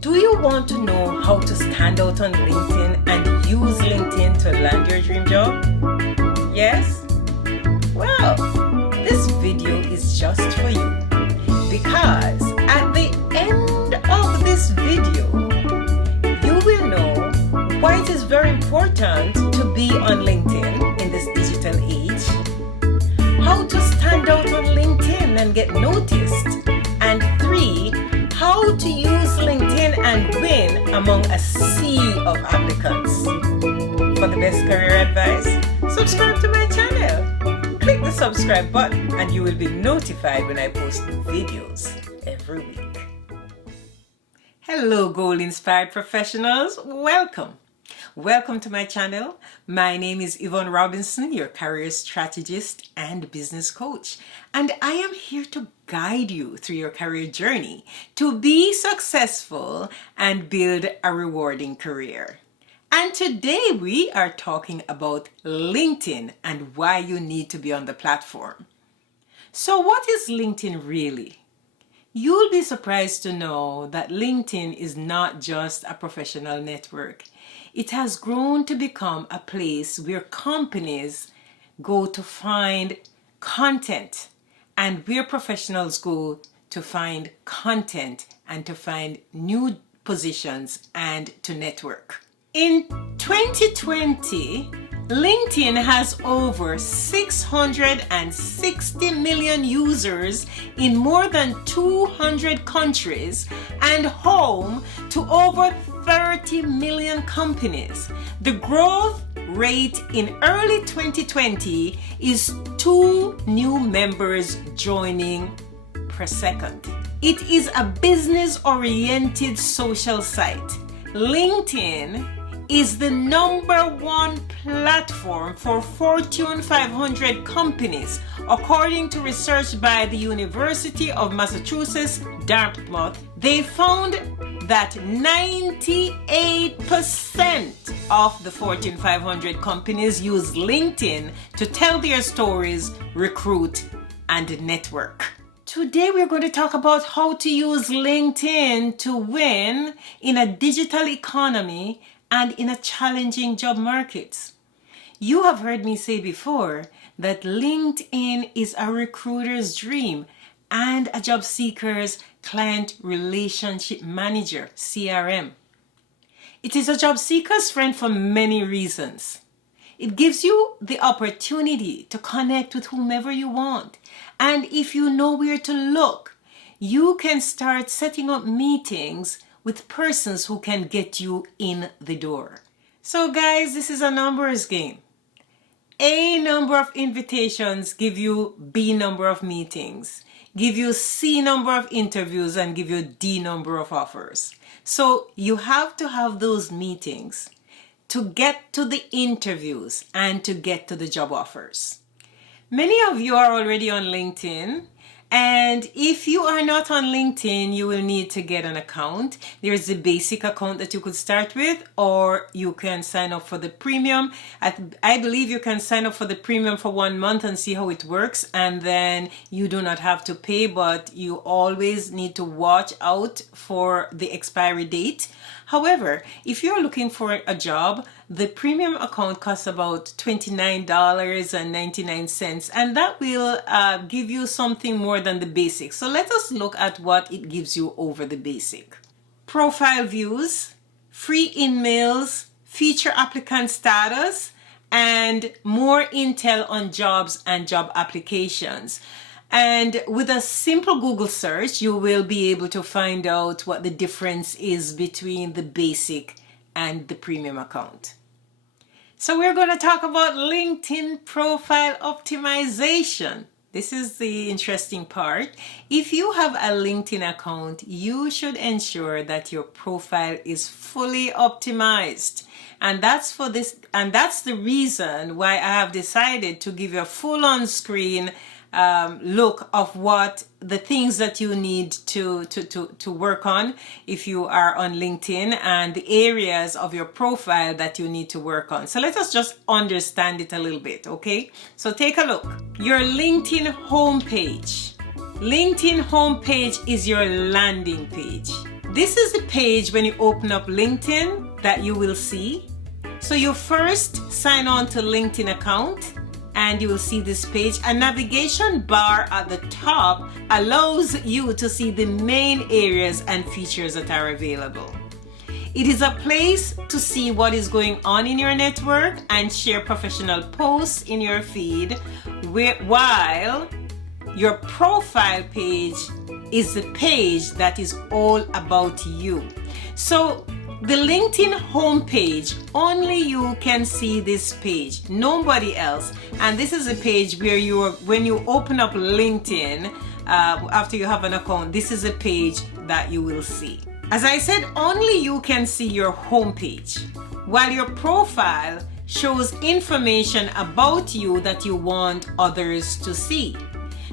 Do you want to know how to stand out on LinkedIn and use LinkedIn to land your dream job? Yes? Well, this video is just for you because at the end of this video, you will know why it is very important to be on LinkedIn in this digital age, how to stand out on LinkedIn and get noticed, and 3, how to use LinkedIn and win among a sea of applicants. For the best career advice, subscribe to my channel. Click the subscribe button and you will be notified when I post videos every week. Hello, goal-inspired professionals. Welcome. Welcome to my channel. My name is Yvonne Robinson, your career strategist and business coach. And I am here to guide you through your career journey to be successful and build a rewarding career. And today we are talking about LinkedIn and why you need to be on the platform. So what is LinkedIn really? You'll be surprised to know that LinkedIn is not just a professional network. It has grown to become a place where companies go to find content and where professionals go to find content and to find new positions and to network. In 2020, LinkedIn has over 660 million users in more than 200 countries and home to over 30 million companies. The growth rate in early 2020 is 2 new members joining per second. It is a business-oriented social site. LinkedIn is the #1 platform for Fortune 500 companies, according to research by the University of Massachusetts, Dartmouth. They found that 98% of the Fortune 500 companies use LinkedIn to tell their stories, recruit, and network. Today we're going to talk about how to use LinkedIn to win in a digital economy and in a challenging job market. You have heard me say before that LinkedIn is a recruiter's dream and a job seeker's client relationship manager, CRM. It is a job seeker's friend for many reasons. It gives you the opportunity to connect with whomever you want. And if you know where to look, you can start setting up meetings with persons who can get you in the door. So guys, this is a numbers game. A number of invitations give you B number of meetings, give you C number of interviews, and give you D number of offers. So you have to have those meetings to get to the interviews and to get to the job offers. Many of you are already on LinkedIn. And if you are not on LinkedIn, you will need to get an account. There's the basic account that you could start with, or you can sign up for the premium. I believe you can sign up for the premium for 1 month and see how it works. And then you do not have to pay, but you always need to watch out for the expiry date. However, if you're looking for a job, the premium account costs about $29.99, and that will give you something more than the basic. So let us look at what it gives you over the basic. Profile views, free emails, feature applicant status, and more intel on jobs and job applications. And with a simple Google search, you will be able to find out what the difference is between the basic and the premium account. So we're going to talk about LinkedIn profile optimization. This is the interesting part. If you have a LinkedIn account, you should ensure that your profile is fully optimized. And that's the reason why I have decided to give you a full on-screen look of what the things that you need to work on if you are on LinkedIn, and the areas of your profile that you need to work on. So let us just understand it a little bit, okay? So take a look. Your LinkedIn homepage. LinkedIn homepage is your landing page. This is the page when you open up LinkedIn that you will see. So you first sign on to LinkedIn account and you will see this page. A navigation bar at the top allows you to see the main areas and features that are available. It is a place to see what is going on in your network and share professional posts in your feed, while your profile page is the page that is all about you. So the LinkedIn homepage, only you can see this page, nobody else. And this is a page where when you open up LinkedIn, after you have an account, this is a page that you will see. As I said, only you can see your homepage, while your profile shows information about you that you want others to see.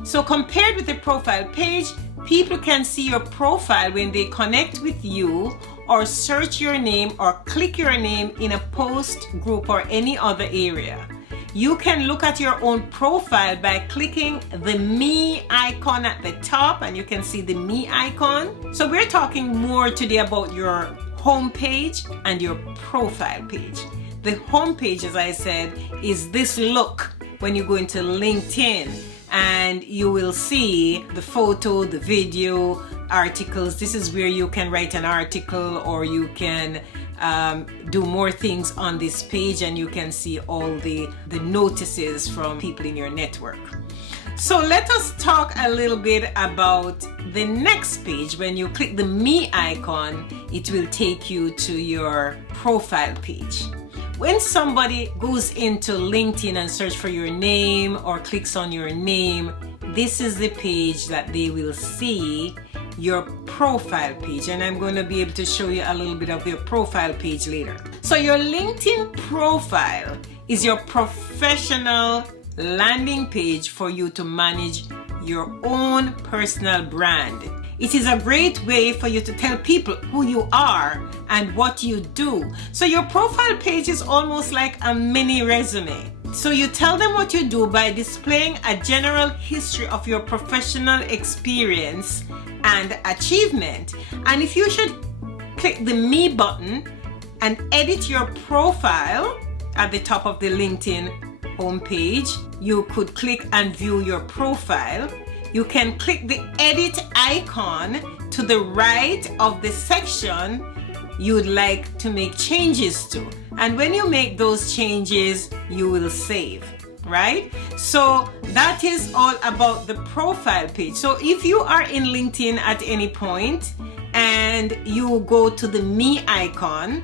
So compared with the profile page, people can see your profile when they connect with you or search your name or click your name in a post, group, or any other area. You can look at your own profile by clicking the me icon at the top, and you can see the me icon. So we're talking more today about your home page and your profile page. The home page, as I said, is this look when you go into LinkedIn, and you will see the photo, the video, articles. This is where you can write an article, or you can do more things on this page, and you can see all the notices from people in your network. So let us talk a little bit about the next page. When you click the me icon, it will take you to your profile page. When somebody goes into LinkedIn and search for your name or clicks on your name, this is the page that they will see, your profile page. And I'm going to be able to show you a little bit of your profile page later. So your LinkedIn profile is your professional landing page for you to manage your own personal brand. It is a great way for you to tell people who you are and what you do. So your profile page is almost like a mini resume. So you tell them what you do by displaying a general history of your professional experience and achievement. And if you should click the me button and edit your profile at the top of the LinkedIn homepage, you could click and view your profile. You can click the edit icon to the right of the section you'd like to make changes to. And when you make those changes, you will save, right? So that is all about the profile page. So if you are in LinkedIn at any point and you go to the me icon,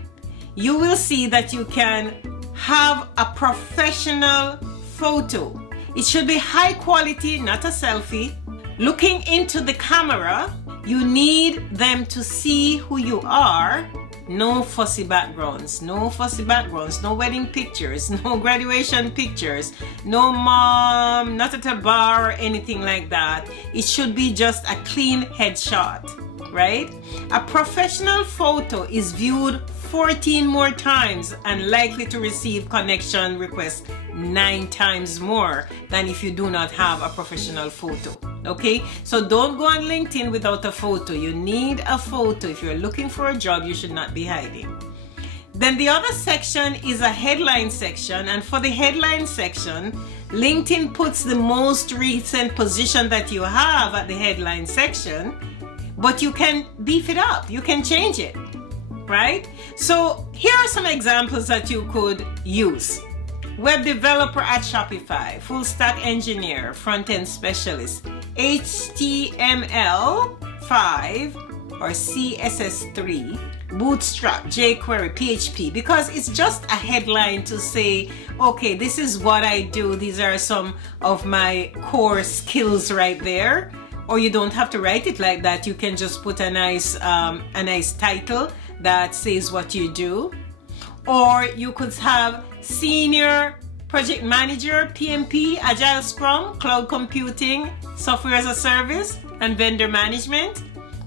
you will see that you can have a professional photo. It should be high quality, not a selfie. Looking into the camera, you need them to see who you are. No fussy backgrounds, no wedding pictures, no graduation pictures, no mom, not at a bar or anything like that. It should be just a clean headshot, right? A professional photo is viewed 14 more times and likely to receive connection requests 9 times more than if you do not have a professional photo. Okay, so don't go on LinkedIn without a photo. You need a photo. If you're looking for a job, you should not be hiding. Then the other section is a headline section, and for the headline section, LinkedIn puts the most recent position that you have at the headline section, but you can beef it up. You can change it, right? So here are some examples that you could use. Web developer at Shopify, full stack engineer, front-end specialist, HTML5 or CSS3, Bootstrap, jQuery, PHP, because it's just a headline to say, okay, this is what I do. These are some of my core skills right there. Or you don't have to write it like that. You can just put a nice title that says what you do. Or you could have senior project manager, PMP, Agile Scrum, cloud computing, software as a service, and vendor management.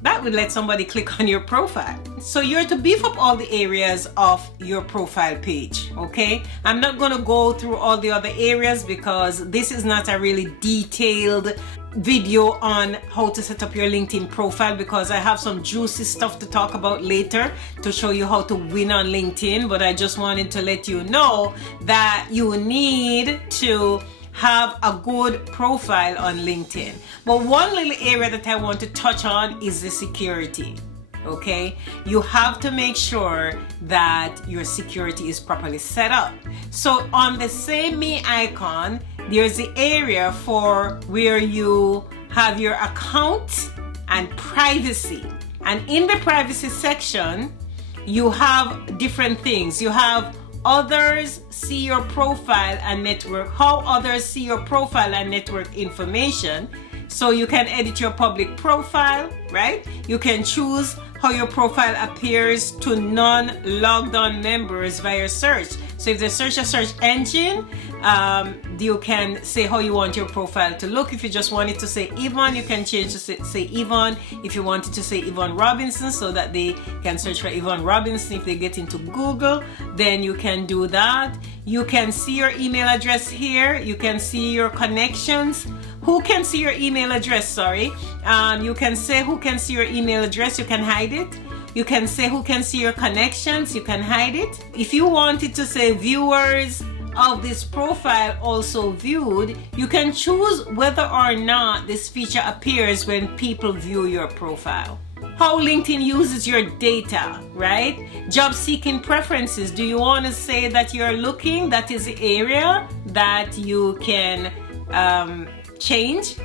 that would let somebody click on your profile. So you're to beef up all the areas of your profile page, okay? I'm not going to go through all the other areas because this is not a really detailed video on how to set up your LinkedIn profile, because I have some juicy stuff to talk about later to show you how to win on LinkedIn. But I just wanted to let you know that you need to have a good profile on LinkedIn. But one little area that I want to touch on is the security. Okay, you have to make sure that your security is properly set up. So on the same me icon, there's the area for where you have your account and privacy. And in the privacy section, you have different things. You have others see your profile and network, how others see your profile and network information. So you can edit your public profile, right? You can choose how your profile appears to non-logged on members via search. So if they search a search engine, you can say how you want your profile to look. If you just want it to say Yvonne, you can change to say Yvonne. If you want it to say Yvonne Robinson, so that they can search for Yvonne Robinson if they get into Google, then you can do that. You can see your email address here. You can see your connections. Who can see your email address? Sorry. You can say who can see your email address. You can hide it. You can say who can see your connections. You can hide it. If you wanted to say viewers of this profile also viewed, you can choose whether or not this feature appears when people view your profile. How LinkedIn uses your data, right? Job seeking preferences. Do you want to say that you're looking? That is the area that you can change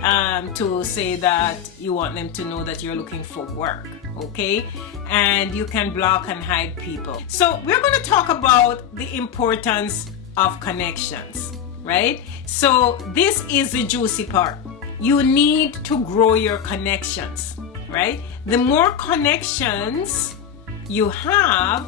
to say that you want them to know that you're looking for work, okay? And you can block and hide people. So we're going to talk about the importance of connections, right? So this is the juicy part. You need to grow your connections, right? The more connections you have,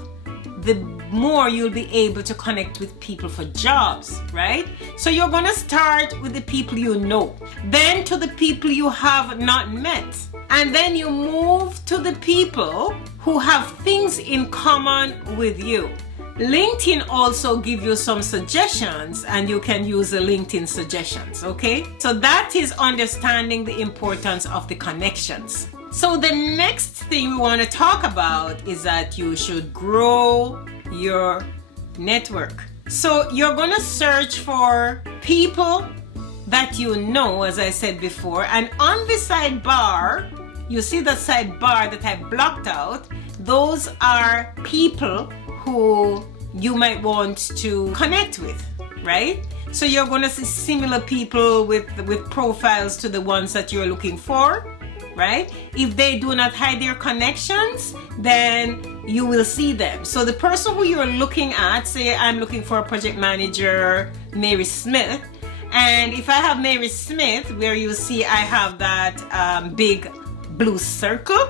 the more you'll be able to connect with people for jobs, right? So you're going to start with the people you know, then to the people you have not met, and then you move to the people who have things in common with you. LinkedIn also give you some suggestions, and you can use the LinkedIn suggestions, okay? So that is understanding the importance of the connections. So the next thing we want to talk about is that you should grow your network. So you're going to search for people that you know, as I said before, and on the sidebar, you see the sidebar that I blocked out. Those are people who you might want to connect with, right? So you're going to see similar people with profiles to the ones that you're looking for, right? If they do not hide their connections, then you will see them. So the person who you're looking at, say I'm looking for a project manager, Mary Smith, and if I have Mary Smith, where you see I have that big blue circle,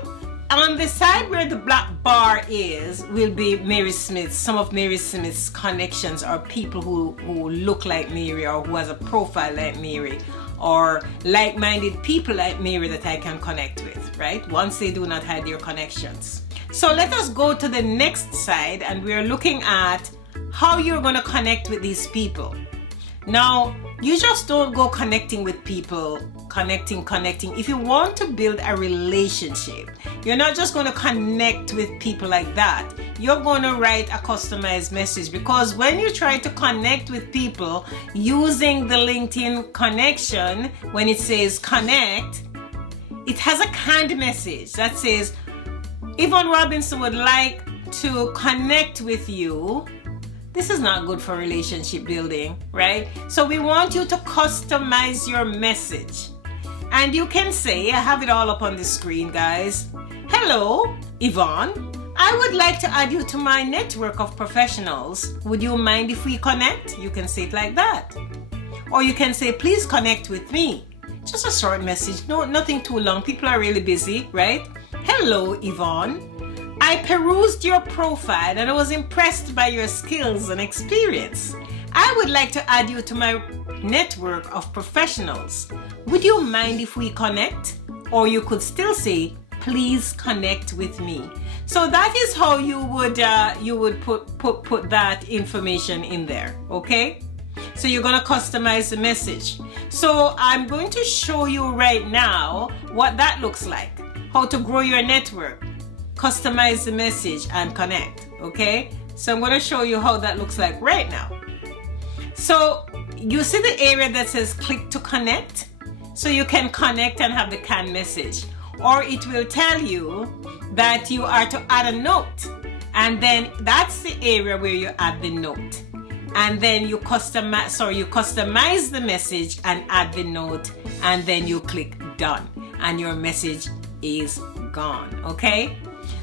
on the side where the black bar is will be Mary Smith. Some of Mary Smith's connections are people who look like Mary, or who has a profile like Mary, or like-minded people like Mary that I can connect with, right? Once they do not hide their connections. So let us go to the next side, and we're looking at how you're going to connect with these people. Now, you just don't go connecting with people, connecting. If you want to build a relationship, you're not just going to connect with people like that. You're going to write a customized message, because when you try to connect with people using the LinkedIn connection, when it says connect, it has a canned message that says, Yvonne Robinson would like to connect with you. This is not good for relationship building, right? So we want you to customize your message. And you can say, I have it all up on the screen, guys. Hello, Yvonne. I would like to add you to my network of professionals. Would you mind if we connect? You can say it like that. Or you can say, please connect with me. Just a short message, no, nothing too long. People are really busy, right? Hello, Yvonne. I perused your profile and I was impressed by your skills and experience. I would like to add you to my network of professionals. Would you mind if we connect? Or you could still say, please connect with me. So that is how you would put that information in there, okay? So you're going to customize the message. So I'm going to show you right now what that looks like. How to grow your network, customize the message, and connect, okay? So I'm going to show you how that looks like right now. So you see the area that says click to connect? So you can connect and have the canned message. Or it will tell you that you are to add a note. And then that's the area where you add the note. And then you customize the message and add the note, and then you click done and your message is gone, okay?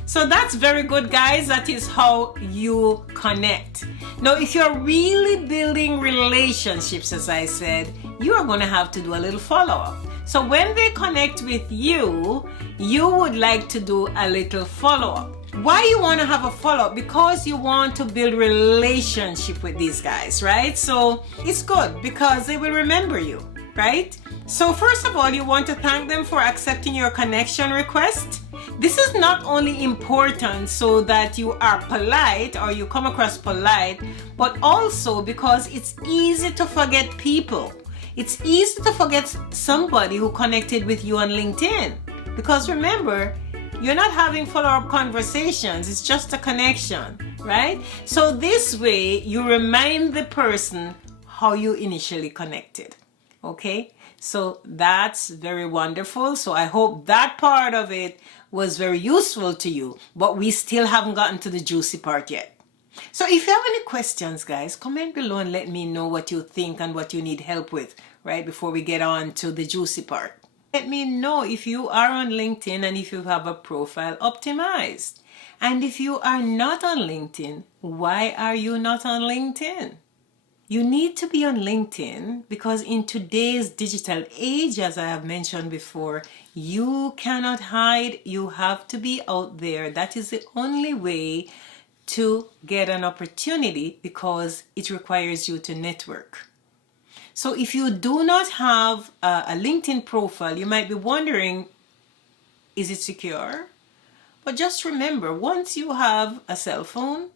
So that's very good, guys. That is how you connect. Now, if you're really building relationships, as I said, you are going to have to do a little follow-up. So when they connect with you, you would like to do a little follow-up. Why you want to have a follow-up? Because you want to build relationship with these guys, right? So it's good because they will remember you, right? So first of all, you want to thank them for accepting your connection request. This is not only important so that you are polite or you come across polite, but also because it's easy to forget people. It's easy to forget somebody who connected with you on LinkedIn. Because remember, you're not having follow-up conversations. It's just a connection, right? So this way, you remind the person how you initially connected, okay? So that's very wonderful. So I hope that part of it was very useful to you, but we still haven't gotten to the juicy part yet. So if you have any questions, guys, comment below and let me know what you think and what you need help with, right, before we get on to the juicy part. Let me know if you are on LinkedIn and if you have a profile optimized. And if you are not on LinkedIn, why are you not on LinkedIn? You need to be on LinkedIn because in today's digital age, as I have mentioned before, you cannot hide. You have to be out there. That is the only way to get an opportunity because it requires you to network. So if you do not have a LinkedIn profile, you might be wondering, is it secure? But just remember, once you have a cell phone,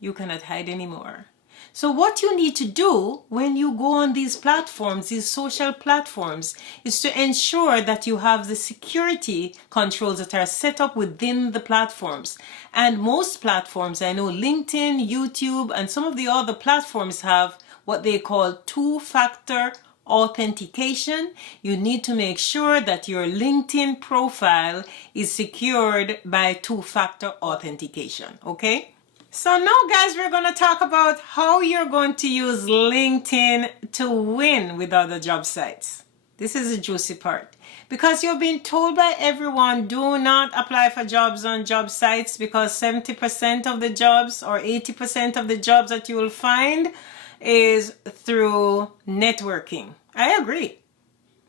you cannot hide anymore. So what you need to do when you go on these platforms, these social platforms, is to ensure that you have the security controls that are set up within the platforms. And most platforms, I know LinkedIn, YouTube, and some of the other platforms have what they call two-factor authentication. You need to make sure that your LinkedIn profile is secured by two-factor authentication, okay? So now, guys, we're going to talk about how you're going to use LinkedIn to win with other job sites. This is the juicy part. Because you've been told by everyone, do not apply for jobs on job sites because 70% of the jobs or 80% of the jobs that you will find is through networking. I agree.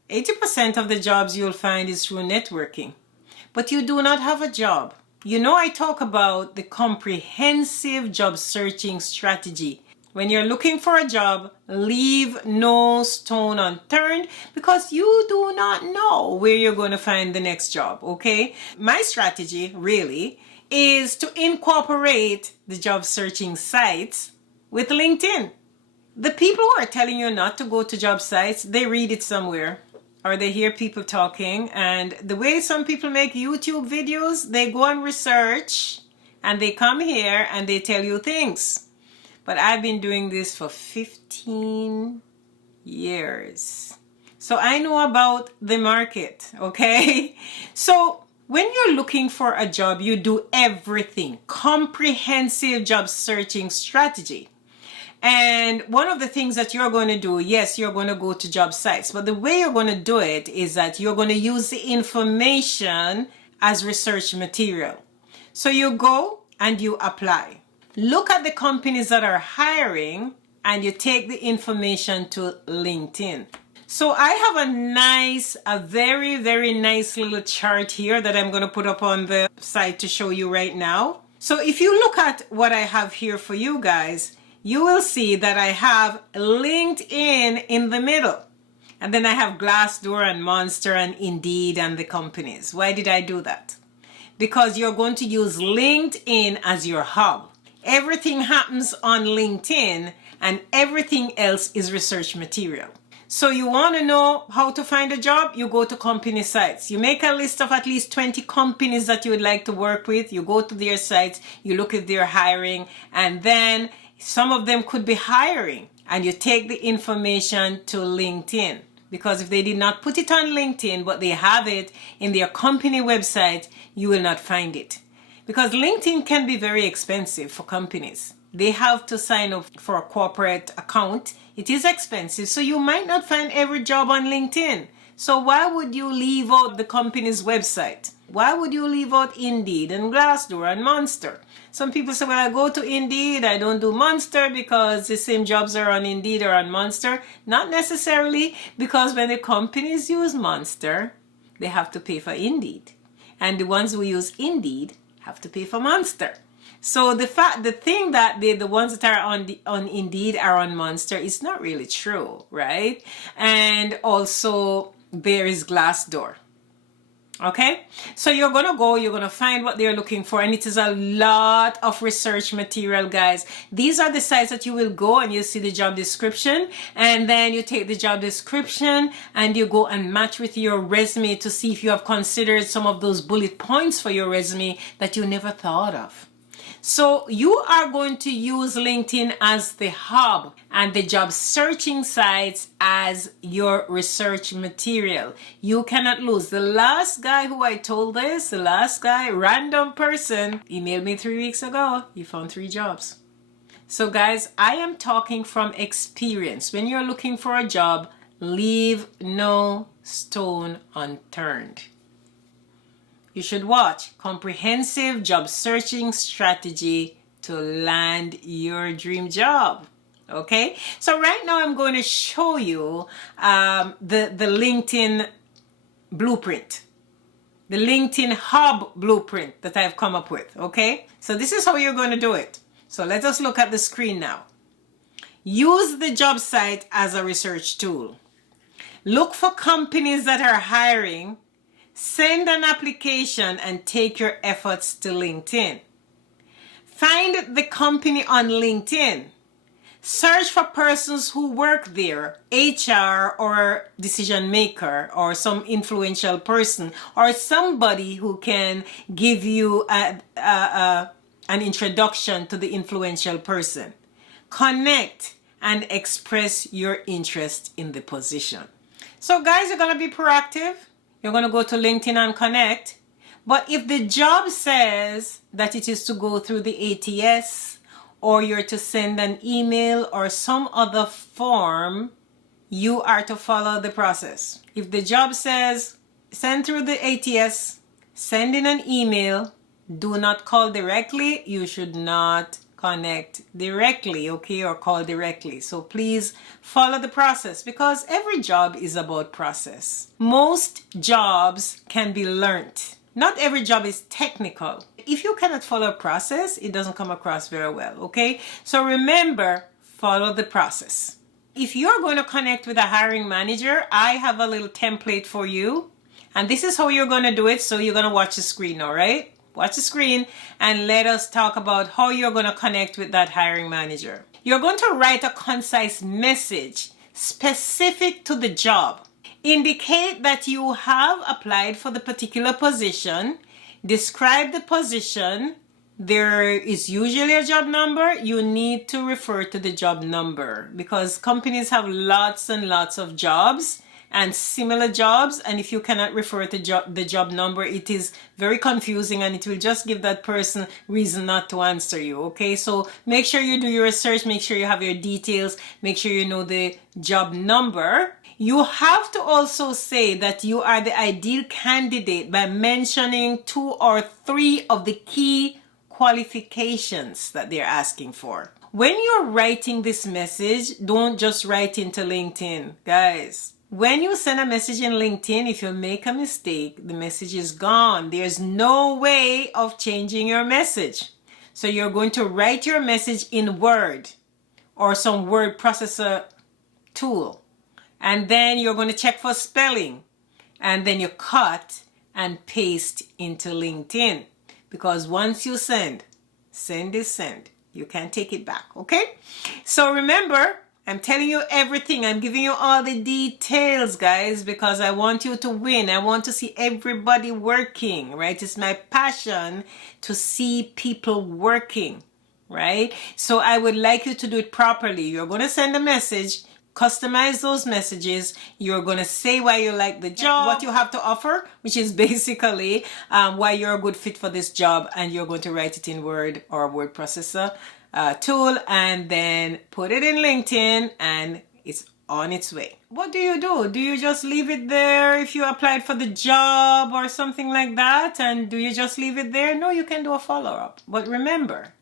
80% of the jobs you'll find is through networking. But you do not have a job. You know, I talk about the comprehensive job searching strategy. When you're looking for a job, leave no stone unturned because you do not know where you're going to find the next job, okay? My strategy really is to incorporate the job searching sites with LinkedIn. The people who are telling you not to go to job sites, they read it somewhere. Or they hear people talking, and the way some people make YouTube videos, they go and research and they come here and they tell you things. But I've been doing this for 15 years. So I know about the market, okay? So when you're looking for a job, you do everything. Comprehensive job searching strategy. And one of the things that you're going to do, yes, you're going to go to job sites, but the way you're going to do it is that you're going to use the information as research material. So you go and you apply. Look at the companies that are hiring and you take the information to LinkedIn. So I have a very, very nice little chart here that I'm going to put up on the site to show you right now. So if you look at what I have here for you guys, you will see that I have LinkedIn in the middle. And then I have Glassdoor and Monster and Indeed and the companies. Why did I do that? Because you're going to use LinkedIn as your hub. Everything happens on LinkedIn and everything else is research material. So you want to know how to find a job? You go to company sites. You make a list of at least 20 companies that you would like to work with. You go to their sites, you look if they're hiring, and then some of them could be hiring. And you take the information to LinkedIn. Because if they did not put it on LinkedIn, but they have it in their company website, you will not find it. Because LinkedIn can be very expensive for companies. They have to sign up for a corporate account. It is expensive, so you might not find every job on LinkedIn. So why would you leave out the company's website? Why would you leave out Indeed and Glassdoor and Monster? Some people say, well, I go to Indeed, I don't do Monster because the same jobs are on Indeed or on Monster. Not necessarily, because when the companies use Monster, they have to pay for Indeed. And the ones who use Indeed have to pay for Monster. So the thing that the ones that are on Indeed are on Monster is not really true, right? And also there is Glassdoor. Okay, so you're gonna find what they're looking for, and it is a lot of research material, guys. These are the sites that you will go and you see the job description, and then you take the job description and you go and match with your resume to see if you have considered some of those bullet points for your resume that you never thought of. So you are going to use LinkedIn as the hub and the job searching sites as your research material. You cannot lose. The last guy who I told this, random person, emailed me 3 weeks ago. He found 3 jobs. So guys, I am talking from experience. When you're looking for a job, leave no stone unturned. You should watch Comprehensive Job Searching Strategy to Land Your Dream Job. Okay, so right now I'm going to show you the LinkedIn blueprint, the LinkedIn Hub blueprint that I've come up with. Okay, so this is how you're going to do it. So let us look at the screen now. Use the job site as a research tool. Look for companies that are hiring. Send an application and take your efforts to LinkedIn. Find the company on LinkedIn. Search for persons who work there, HR or decision maker or some influential person or somebody who can give you an introduction to the influential person. Connect and express your interest in the position. So guys, you're going to be proactive. You're going to go to LinkedIn and connect. But if the job says that it is to go through the ATS or you're to send an email or some other form, you are to follow the process. If the job says send through the ATS, send in an email, do not call directly, you should not connect directly, okay, or call directly. So please follow the process because every job is about process. Most jobs can be learned. Not every job is technical. If you cannot follow a process, it doesn't come across very well, okay? So remember, follow the process. If you're going to connect with a hiring manager, I have a little template for you. And this is how you're going to do it. So you're going to watch the screen, all right? Watch the screen and let us talk about how you're going to connect with that hiring manager. You're going to write a concise message specific to the job. Indicate that you have applied for the particular position. Describe the position. There is usually a job number. You need to refer to the job number because companies have lots and lots of jobs and similar jobs, and if you cannot refer to the job number, it is very confusing and it will just give that person reason not to answer you. Okay, so make sure you do your research, make sure you have your details, make sure you know the job number. You have to also say that you are the ideal candidate by mentioning 2 or 3 of the key qualifications that they're asking for. When you're writing this message, don't just write into LinkedIn, guys. When you send a message in LinkedIn, if you make a mistake, the message is gone. There's no way of changing your message. So you're going to write your message in Word or some word processor tool. And then you're going to check for spelling. And then you cut and paste into LinkedIn. Because once you send is send. You can't take it back, okay? So remember, I'm telling you everything. I'm giving you all the details, guys, because I want you to win. I want to see everybody working, right? It's my passion to see people working, right? So I would like you to do it properly. You're going to send a message, customize those messages. You're going to say why you like the job, what you have to offer, which is basically why you're a good fit for this job, and you're going to write it in Word or a word processor tool, and then put it in LinkedIn, and it's on its way. What do? Do you just leave it there if you applied for the job or something like that, and do you just leave it there? No, you can do a follow-up. But remember,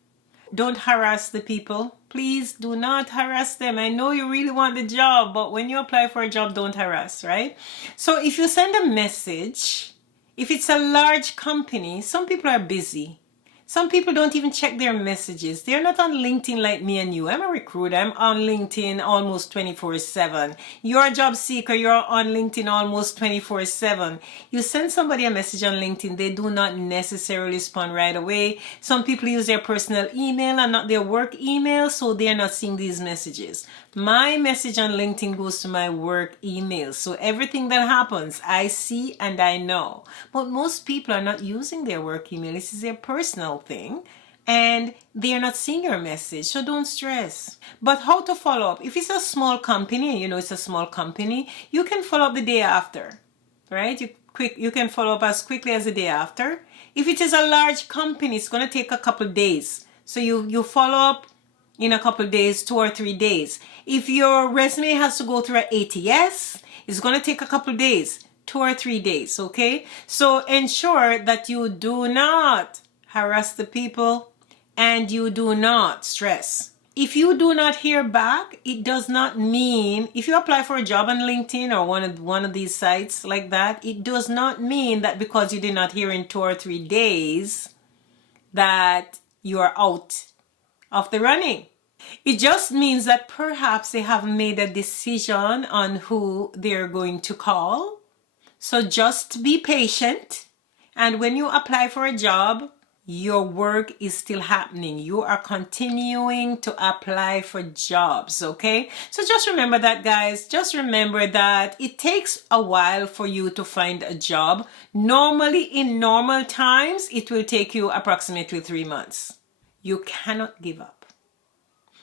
don't harass the people. Please do not harass them. I know you really want the job, but when you apply for a job, don't harass, right? So if you send a message, if it's a large company, some people are busy. Some people don't even check their messages. They're not on LinkedIn like me and you. I'm a recruiter. I'm on LinkedIn almost 24/7. You're a job seeker. You're on LinkedIn almost 24/7. You send somebody a message on LinkedIn, they do not necessarily respond right away. Some people use their personal email and not their work email, so they're not seeing these messages. My message on LinkedIn goes to my work email. So everything that happens, I see and I know. But most people are not using their work email. This is their personal thing. And they're not seeing your message. So don't stress. But how to follow up? If it's a small company, you know it's a small company, you can follow up the day after. Right? You can follow up as quickly as the day after. If it is a large company, it's going to take a couple of days. So you follow up in a couple of days, 2 or 3 days. If your resume has to go through an ATS, it's going to take a couple of days, 2 or 3 days, okay? So ensure that you do not harass the people and you do not stress. If you do not hear back, it does not mean, if you apply for a job on LinkedIn or one of these sites like that, it does not mean that because you did not hear in 2 or 3 days that you are out of the running. It just means that perhaps they haven't made a decision on who they're going to call. So just be patient. And when you apply for a job, your work is still happening. You are continuing to apply for jobs, okay? So just remember that, guys. Just remember that it takes a while for you to find a job. Normally, in normal times, it will take you approximately 3 months. You cannot give up.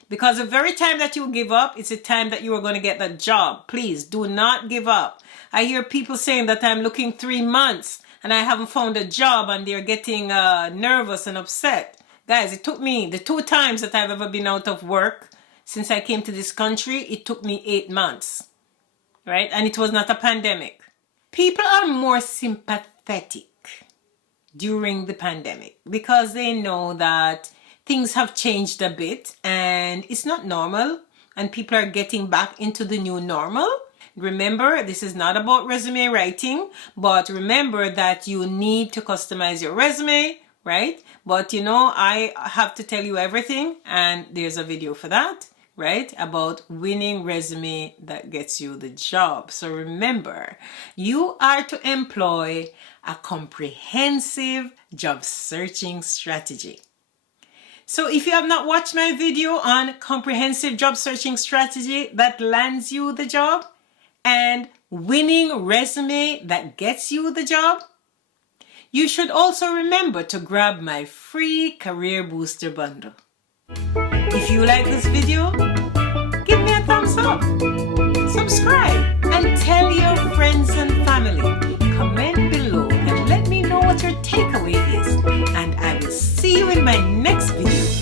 Because the very time that you give up, it's the time that you are going to get that job. Please do not give up. I hear people saying that I'm looking 3 months and I haven't found a job, and they're getting nervous and upset. Guys, it took me, the 2 times that I've ever been out of work since I came to this country, it took me 8 months, right? And it was not a pandemic. People are more sympathetic during the pandemic because they know that things have changed a bit and it's not normal, and people are getting back into the new normal. Remember, this is not about resume writing, but remember that you need to customize your resume, right? But you know, I have to tell you everything, and there's a video for that, right? About winning resume that gets you the job. So remember, you are to employ a comprehensive job searching strategy. So if you have not watched my video on comprehensive job searching strategy that lands you the job and winning resume that gets you the job, you should also remember to grab my free career booster bundle. If you like this video, give me a thumbs up, subscribe, and tell your friends and family. Comment below and let me know what your takeaway is, and I will see you in my next video.